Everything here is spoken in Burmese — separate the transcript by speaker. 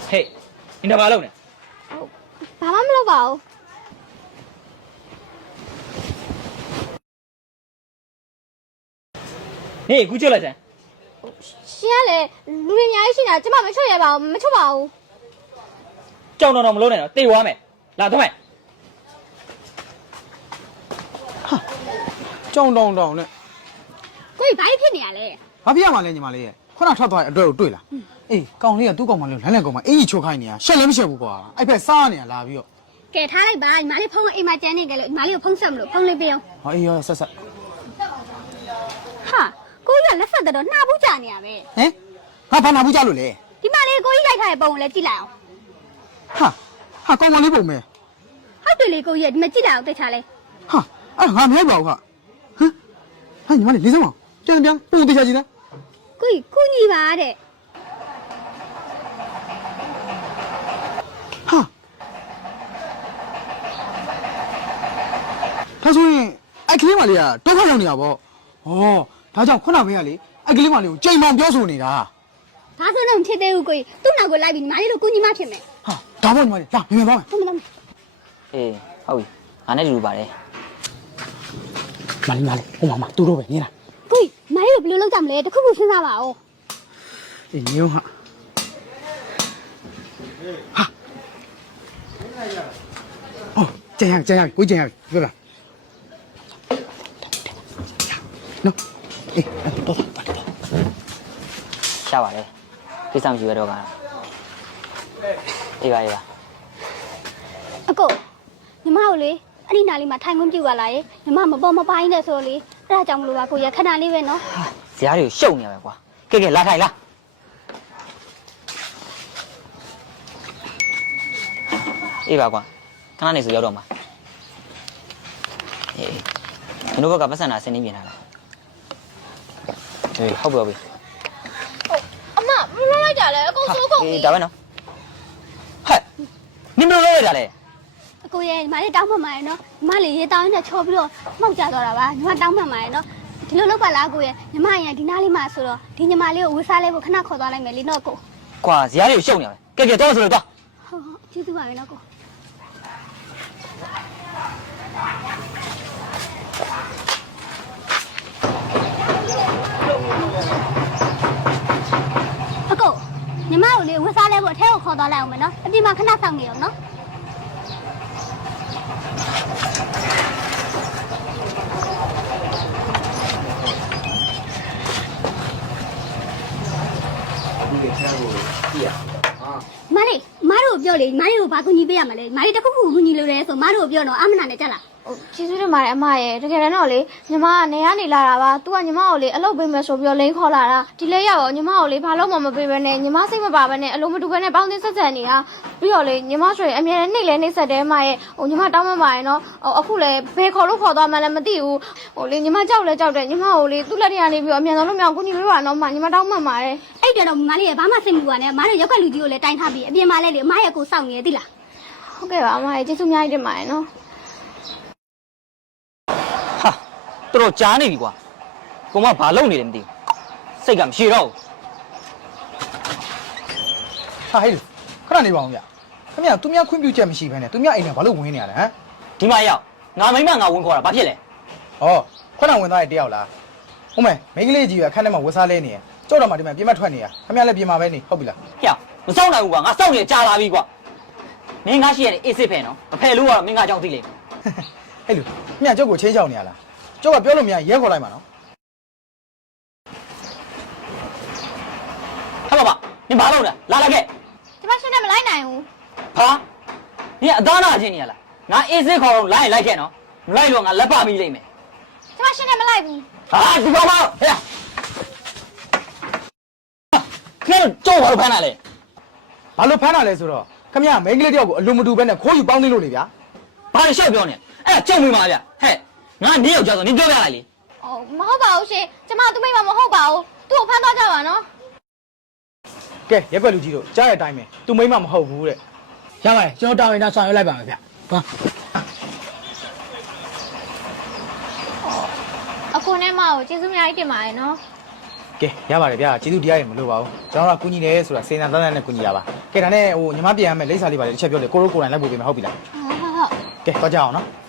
Speaker 1: 嘿，你这马路呢？
Speaker 2: 爸妈没有包。
Speaker 1: 你估计了噻？
Speaker 2: 现在嘞，路里面有些呢，这把没抽也包，没抽包。
Speaker 1: ကြောင်တော်မလုံးနဲ့တော့တေသွားမယ်လာတော့မယ်
Speaker 3: ဟာကြောင်တောင်တောင်နဲ့
Speaker 2: ကိုကြီးဘာဖြစ်နေရလဲ
Speaker 3: ဘာဖြစ်ရမှာလဲညီမလေးရဲ့ခုနထွက်သွားတဲ့အတွက်ကိုတွေ့လားအေးကောင်လေးကသူ့ကောင်မလေးကိုလမ်းလည်ကောင်မအင်ကြီးချိုးခိုင်းနေတာရှက်လည်းမရှက်ဘူးကွာအဲ့ဖက်စားနေတာလာပြီးတော့
Speaker 2: ကဲထားလိုက်ပါညီမလေးဖုန်းကအိမ်မှာကျန်နေကြလို့ညီမလေးကိုဖုန်းဆက်မလို့ဖုန်းလေးပေးအောင်
Speaker 3: ဟောအေးရောဆက်ဆက်
Speaker 2: ဟာကိုကြီးကလက်ဆက်တော့နှာဘူးကြနေရပဲ
Speaker 3: ဟင်ငါဘာနာဘူးကြလို့လဲ
Speaker 2: ဒီမလေးကိုကြီးလိုက်ထားတဲ့ပုံကိုလည်းကြည့်လိုက်အောင်
Speaker 3: ဟာကောင်မလေးပုံမဲ
Speaker 2: ဟုတ်တယ်လေကိုကြီးကဒီမှာကြည့်လိုက်အောင်တိတ်ချလဲ
Speaker 3: ဟာအဲ့ငါမရိုက်ပါဘူးခဟမ်ဟာညီမလေးလေးစမ်းပါပြန်ပုံတိတ်ချကြည့်လား
Speaker 2: ကိုကြီးကုညီပါတဲ့
Speaker 3: ဟာဒါဆိုရင်အဲ့ကလေးမလေးကဒုက္ခရောက်နေတာပေါ့ဩဒါကြောင့်ခုနမင်းကလေအဲ့ကလေးမလေးကိုကြိမ်မောင်ပြောဆိုနေတာ
Speaker 2: ဒါဆိုတော့ဖြစ်သေးဘူးကိုကြီးသူ့နောက်ကိုလိုက်ပြီးညီမလေးတို့ကုညီမဖြစ်မယ်
Speaker 3: ဟာဒါပေါ့ညီမလေးလာမြင်သွားမယ်
Speaker 2: ဟုတ်မလား
Speaker 1: အေးဟုတ်ပြီငါနဲ့တူပါတယ်
Speaker 3: မလေးဟိုမှာသူတို့ပဲနင်းလား
Speaker 2: ကိုကြီးညီမလေးတို့ဘယ်လိုလုပ်ကြမလဲတခုခုစဉ်းစားပါဦး
Speaker 3: အေးညို့ဟာအော်ကျန်ရကိုကျန်ရပြောပါနော်အေးတော့
Speaker 1: ရှားပါလေကိစ္စမရှိရတော့ကအေးပါ
Speaker 2: အကိုညီမကိုလေအဲ့ဒီနားလေးမှာထိုင်ခွင့်ပြုပါလားရေညီမမပေါ်မပိုင်းနဲ့ဆိုလေအဲ့ဒါကြောင့်မလို့ပါကိုရခဏလေးပဲနော်
Speaker 1: ဇရားတွေကိုရှုပ်နေရပဲကွာကဲလာထိုင်လားအေးပါကွာခဏနေဆိုရောက်တော့မှာအေးမင်းတို့ဘက်ကပတ်စံနာဆင်းနေပြင်လာလားအေးဟုတ်ပြီ
Speaker 2: အမမလို့လိုက်ကြလဲအကုန်စိုးကုန်ပြီ
Speaker 1: ဒါပဲနော်ဟဲ့နင်မလို့လိုက်ကြလဲ
Speaker 2: အကိုရဲ့ညီမလေးတောင်းမှန်ပါရဲ့နော်ညီမလေးရေတောင်းနဲ့ချော်ပြီးတော့မှောက်ကြတော့တာပါညီမတောင်းမှန်ပါရဲ့နော်ဒီလိုလုပ်ပါလားကိုရဲ့ညီမရဲ့ဒီနားလေးမှာဆိုတော့ဒီညီမလေးကိုဝှစားလေးဖို့ခဏခေါ်သွားလိုက်မယ်လေနော်ကို
Speaker 1: ကွာဇရားတွေကိုရှုပ်နေရပဲကဲတော့ဆိုတော့
Speaker 2: ဟုတ်ကျေးဇူးပါပဲနော်ကိုအကိုညီမကိုလေဝှစားလေးဖို့အထဲကိုခေါ်သွားလိုက်အောင်မယ်နော်အပြင်မှာခဏစောင့်နေအောင်နော်မလေးမတို့ပြောလေမလေးကိုဘာကူညီပေးရမလဲမလေးတခုခုကူညီလို့လဲဆိုမတို့ပြောတော့အမနာနဲ့ကြလား
Speaker 4: ကျေးဇူးတင်ပါတယ်အမရဲ့တကယ်တော့လေညီမကနေရနေလာတာပါသူကညီမကိုလေအလုပ်ပေးမယ်ဆိုပြီးတော့လိန်ခေါ်လာတာဒီလေးရောက်ရောညီမကိုလေဘာလို့မှမပေးဘဲနဲ့ညီမစိတ်မပါဘဲနဲ့အလုံးမတူဘဲနဲ့ပေါင်းသင်းဆက်ဆံနေတာပြီးတော့လေညီမဆိုရင်အမြဲတမ်းနှိမ့်လဲနှိမ့်ဆက်တယ်အမရဲ့ညီမတောင်းမှပါရဲ့နော်အခုလေဘယ်ခေါ်လို့ခေါ်သွားမှလည်းမသိဘူးလေညီမကြောက်လဲကြောက်တယ်ညီမကိုလေသူ့လက်ထဲကနေပြီးတော့အမြန်ဆုံးလို့မြောင်ကိုညီလို့ရတော့မှညီမတောင်းမှပါတယ်
Speaker 2: အဲ့တော့မလေးရဲ့ဘာမှစိတ်မပူပါနဲ့မလေးရောက်ကလူကြီးကိုလည်းတိုင်းထားပြီးအပြင်မှာလဲလေမရဲ့ကိုစောင့်နေရသိလား
Speaker 4: ဟုတ်ကဲ့ပါအမရဲ့ကျေးဇူးအများကြီးတင်ပါတယ်နော်
Speaker 1: ဟာတော်ကြားနေပြီကွာကိုမဘာလုပ်နေတယ်မသိဘူးစိတ်ကမရှိတော့
Speaker 3: ဟာဟဲ့ခဏနေပါအောင်ဗျခင်ဗျာသူများခွင့်ပြုချက်မရှိဘဲနဲ့သူများအိမ်ထဲဘာလို့ဝင်နေရလဲဟမ်
Speaker 1: ဒီမှာရောက်ငါမိမငါဝင်ခေါ်တာဘာဖြစ်လဲ
Speaker 3: ဩခုနဝင်သွားတဲ့တယောက်လားဟုတ်မယ်မိန်းကလေးကြီးကအခန်းထဲမှာဝှစားလဲနေရကြောက်တော့မှဒီမှာပြင်မထွက်နေရခင်ဗျာလည်းပြင်မှာပဲနေဟုတ်ပြီလား
Speaker 1: ဟဲ့မစောင့်နိုင်ဘူးကွာငါစောင့်နေကြာလာပြီကွာမင်းငါရှိရတဲ့အေးစစ်ဖဲနော်မဖဲလို့ကတော့မင်းငါကြောင့်သိလိမ့်
Speaker 3: မယ်ဟဲ့လူခင်ဗျာကျုပ်ကိုချင်းချောက်နေရလားကျုပ်ကပြောလို့မရရဲခေါ်လိုက်မှာနော်
Speaker 1: ဟာပါနင်ဘာလုပ်လဲလာခဲ့
Speaker 2: ကျမရှင်းနဲ့မလိုက်နိုင်ဘူး
Speaker 1: ဟာနင်အသားနာချင်းနေရလားငါအေးစစ်ခေါ်တော့လိုက်ခဲ့နော်မလိုက်တော့ငါလက်ပမိလိမ့်မယ်
Speaker 2: ကျမရှင်းနဲ့မလိုက်ဘူး
Speaker 1: ဟာဒီကောင်မဟဲ့ခင်ဗျကျုံဘာလို့ဖမ်းတာလဲ
Speaker 3: ဘာလို့ဖမ်းတာလဲဆိုတော့ခင်ဗျာမိန်းကလေးတယောက်ကိုအလိုမတူပဲနဲ့ခိုးယူပေါင်းသိလို့နေဗျာ
Speaker 1: ဘာလို့ရှောက်ပြောနေအဲ့ဒါကျုံမိမှာဗျဟဲ့ငါနေရောက်ကြဆိုနင်ပြောပြလိုက်လေ
Speaker 4: မဟုတ်ပါဘူးရှင်ကျမသူ့မိမမဟုတ်ပါဘူးသူ့ကိုဖမ်းသွားကြပါနော်
Speaker 3: ကဲရက်ွက်လူကြီးတို့ကြားတဲ့အတိုင်းပဲသူမိမမဟုတ်ဘူးတဲ့
Speaker 5: ရပါတယ်ကျွန်တော်တာဝန်နဲ့ဆောင်ရွက်လိုက်ပါမယ်ဗျဟာ
Speaker 4: အကိုနဲ့မကိုကျေးဇူးအများကြီးတင်ပါတယ်နော်
Speaker 3: ကဲရပါတယ်ဗျာကျေးဇူးတရားရင်မလို့ပါဘူးကျွန်တော်ကကူညီတယ်ဆိုတာစေနာတန်းတန်းနဲ့ကူညီတာပါကဲဒါနဲ့ဟိုညီမပြန်ရမယ်လိမ့်စာလေးပါလေတစ်ချက်ပြောလေကိုရိုကိုယ်တိုင်လိုက်ပို့ပေးမယ်ဟုတ်ပြီလား
Speaker 2: ဟုတ်ဟုတ်ဟုတ်
Speaker 3: ကဲတော့ကြအောင်နော်